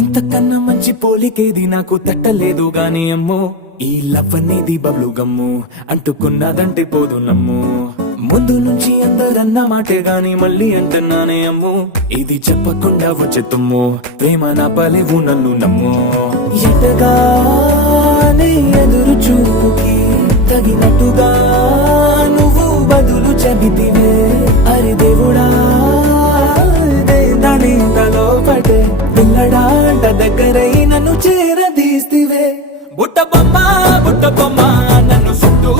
ఇంతకన్నా మంచి పోలికేది నాకు తట్టలేదు గాని అమ్మో, ఈ లవ్ అనేది బబ్లు గమ్ము, అంటుకున్నదంటే పోదు నమ్ము. ముందు నుంచి అందరన్న మాటే గాని మళ్ళీ అంటున్నానే అమ్ము, ఇది చెప్పకుండా వచ్చే తుమ్ము, ప్రేమ నా పలేవు నన్ను నమ్ము. ఎటగానే ఎదురు చూపుకి తగినట్టుగా నువ్వు బదులు చెబితివే, అరే దేవుడా దాని తలో పడే పిల్లడాంట దగ్గరై నన్ను చేరదీస్తివే. బుట్ట బొమ్మ నన్ను చుట్టూ